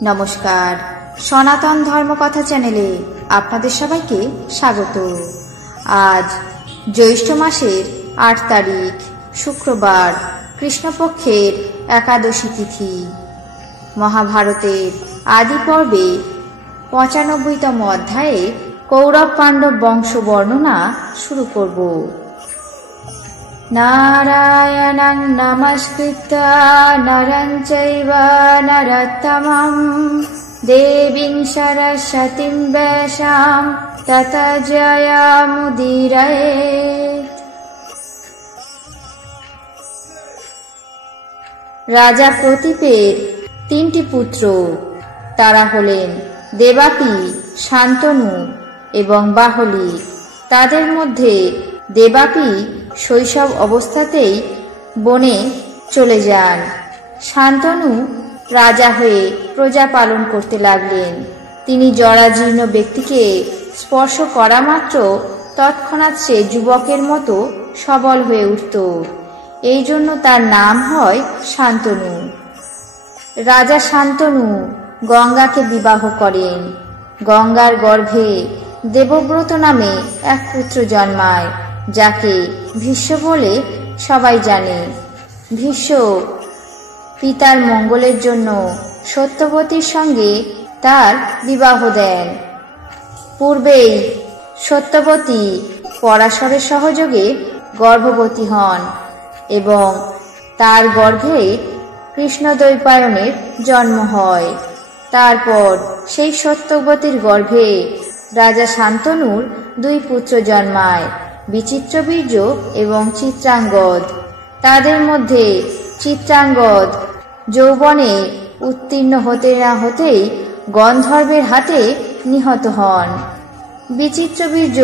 নমস্কার, সনাতন ধর্মকথা চ্যানেলে আপনাদের সবাইকে স্বাগত। আজ জ্যৈষ্ঠ মাসের ৮ তারিখ শুক্রবার, কৃষ্ণপক্ষের একাদশী তিথি। মহাভারতের আদি পর্বে ৯৫তম অধ্যায়ে কৌরব পাণ্ডব বংশ বর্ণনা শুরু করব। নারায়ণং নমস্কৃত্য নরং চৈব নরোত্তমং দেবীং সরস্বতীং ব্যাসাং ততো জয়মুদীরয়েৎ। রাজা প্রতীপের ৩টি পুত্র, তারা হলেন দেবাপী, শান্তনু এবং বাহলী। তাদের মধ্যে দেবাপী শৈশব অবস্থাতেই বনে চলে যান। শান্তনু রাজা হয়ে প্রজা পালন করতে লাগলেন। তিনি জরাজীর্ণ ব্যক্তিকে স্পর্শ করা মাত্র তৎক্ষণাৎ সে যুবকের মতো সবল হয়ে উঠত। এই জন্য তার নাম হয় শান্তনু। রাজা শান্তনু গঙ্গাকে বিবাহ করেন। গঙ্গার গর্ভে দেবব্রত নামে এক পুত্র জন্মায়, যাকে ভীষ্ম বলে সবাই জানে। ভীষ্ম পিতার মঙ্গলের জন্য সত্যবতীর সঙ্গে তার বিবাহ দেন। পূর্বেই সত্যবতী পরাশরের সহযোগে গর্ভবতী হন এবং তার গর্ভে কৃষ্ণদ্বৈপায়নের জন্ম হয়। তারপর সেই সত্যবতীর গর্ভে রাজা শান্তনুর 2 পুত্র জন্মায়, বিচিত্রবীর্য এবং চিত্রাঙ্গদ। তাদের মধ্যে চিত্রাঙ্গদ যৌবনে উত্তীর্ণ হতে না হতেই গন্ধর্বের হাতে নিহত হন। বিচিত্রবীর্য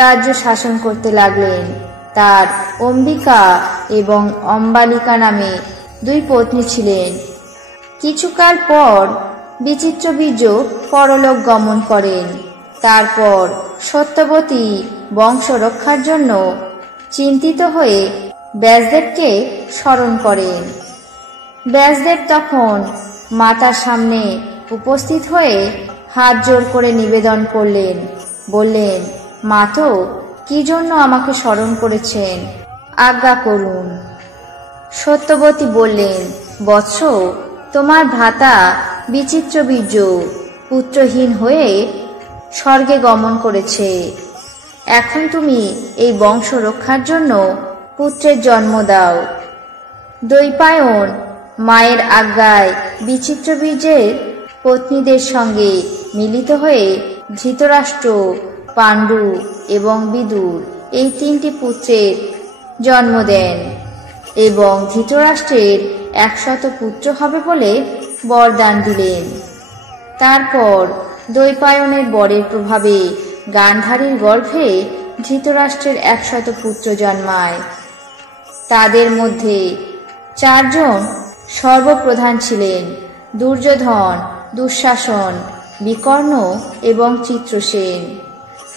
রাজ্য শাসন করতে লাগলেন। তার অম্বিকা এবং অম্বালিকা নামে 2 পত্নী ছিলেন। কিছুকাল পর বিচিত্রবীর্য পরলোক গমন করেন। তারপর সত্যবতী বংশ রক্ষার জন্য চিন্তিত হয়ে ব্যাসদেবকে স্মরণ করেন। ব্যাসদেব তখন মাতার সামনে উপস্থিত হয়ে হাত জোড় করে নিবেদন করলেন, বললেন, মাতো, কি জন্য আমাকে স্মরণ করেছেন, আজ্ঞা করুন। সত্যবতী বললেন, বৎস, তোমার ভ্রাতা বিচিত্রবীর্য পুত্রহীন হয়ে স্বর্গে গমন করেছে। এখন তুমি এই বংশ রক্ষার জন্য পুত্রের জন্ম দাও। দ্বৈপায়ন মায়ের আজ্ঞায় বিচিত্রবীর্যের পত্নীদের সঙ্গে মিলিত হয়ে ধৃতরাষ্ট্র, পাণ্ডু এবং বিদুর এই 3টি পুত্রের জন্ম দেন এবং ধৃতরাষ্ট্রের 100 পুত্র হবে বলে বরদান দিলেন। তারপর দ্বৈপায়নের বরের প্রভাবে গান্ধারীর গর্ভে ধৃতরাষ্ট্রের 100 পুত্র জন্মায়। তাদের মধ্যে 4 জন সর্বপ্রধান ছিলেন, দুর্যোধন, দুঃশাসন, বিকর্ণ এবং চিত্রসেন।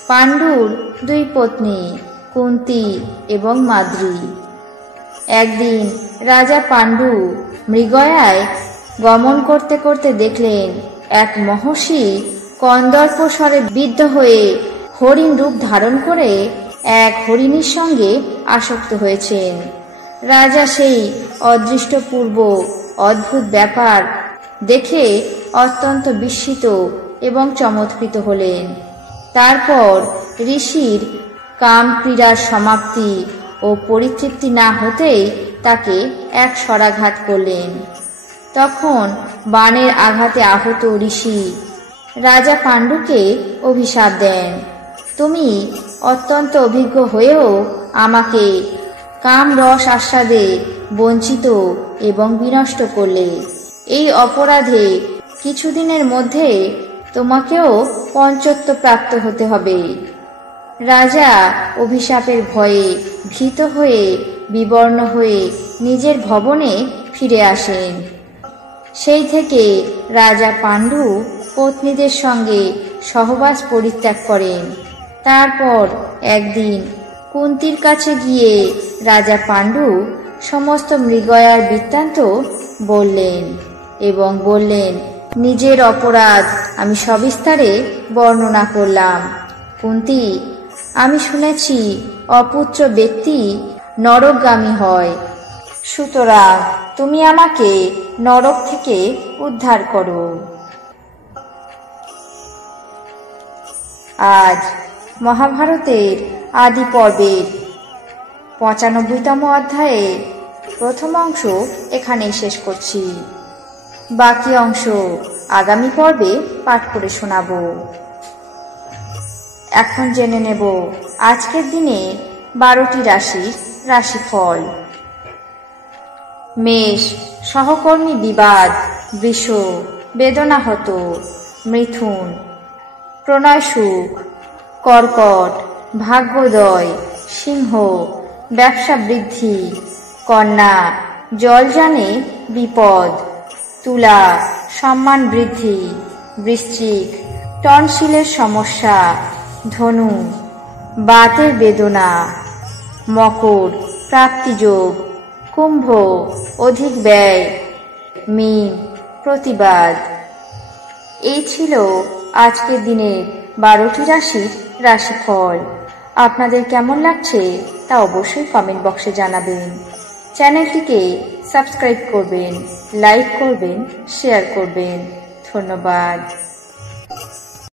পাণ্ডুর 2 পত্নী কুন্তী এবং মাদ্রী। একদিন রাজা পাণ্ডু মৃগয়ায় গমন করতে করতে দেখলেন এক মহর্ষি কন্দর্প স্বরে বিদ্ধ হয়ে হরিণ রূপ ধারণ করে এক হরিণীর সঙ্গে আসক্ত হয়েছেন। রাজা সেই অদৃষ্টপূর্ব অদ্ভুত ব্যাপার দেখে অত্যন্ত বিস্মিত এবং চমৎকৃত হলেন। তারপর ঋষির কাম ক্রীড়ার সমাপ্তি ও পরিতৃপ্তি না হতেই তাকে এক শরাঘাত করলেন। তখন বাণের আঘাতে আহত ঋষি রাজা পাণ্ডুকে অভিশাপ দেন, তুমি অত্যন্ত অভিজ্ঞ হয়েও আমাকে কাম রস আস্বাদে বঞ্চিত এবং বিনষ্ট করলে। এই অপরাধে কিছুদিনের মধ্যে তোমাকেও পঞ্চত্ব প্রাপ্ত হতে হবে। রাজা অভিশাপের ভয়ে ভীত হয়ে বিবর্ণ হয়ে নিজের ভবনে ফিরে আসেন। সেই থেকে রাজা পাণ্ডু পত্নীদের সঙ্গে সহবাস পরিত্যাগ করেন। তারপর একদিন কুন্তীর কাছে গিয়ে রাজা পাণ্ডু সমস্ত মৃগয়ার বৃত্তান্ত বললেন এবং বললেন, নিজের অপরাধ আমি সবিস্তারে বর্ণনা করলাম। কুন্তী, আমি শুনেছি অপুত্র ব্যক্তি নরকগামী হয়, সুতরাং তুমি আমাকে নরক থেকে উদ্ধার করো। আজ মহাভারতের আদি পর্বের ৯৫তম অধ্যায়ের প্রথম অংশ এখানেই শেষ করছি। বাকি অংশ আগামী পর্বে পাঠ করে শোনাব। এখন জেনে নেব আজকের দিনে 12টি রাশির রাশিফল। মেষ, সহকর্মী বিবাদ, বৃষ, বেদনাহত, মিথুন, প্রণয় সুখ, কর্কট, ভাগ্যোদয়, সিংহ, ব্যবসা বৃদ্ধি, কন্যা, জলযানে বিপদ, তুলা, সম্মান বৃদ্ধি, বৃশ্চিক, টনসিলের সমস্যা, ধনু, বাতের বেদনা, মকর, প্রাপ্তিযোগ, কুম্ভ, অধিক ব্যয়, মীন, প্রতিবাদ। এই ছিল আজকের দিনের 12টি রাশির রাশিফল। আপনাদের কেমন লাগছে তা অবশ্যই কমেন্ট বক্সে জানাবেন। চ্যানেলটিকে সাবস্ক্রাইব করবেন, লাইক করবেন, শেয়ার করবেন। ধন্যবাদ।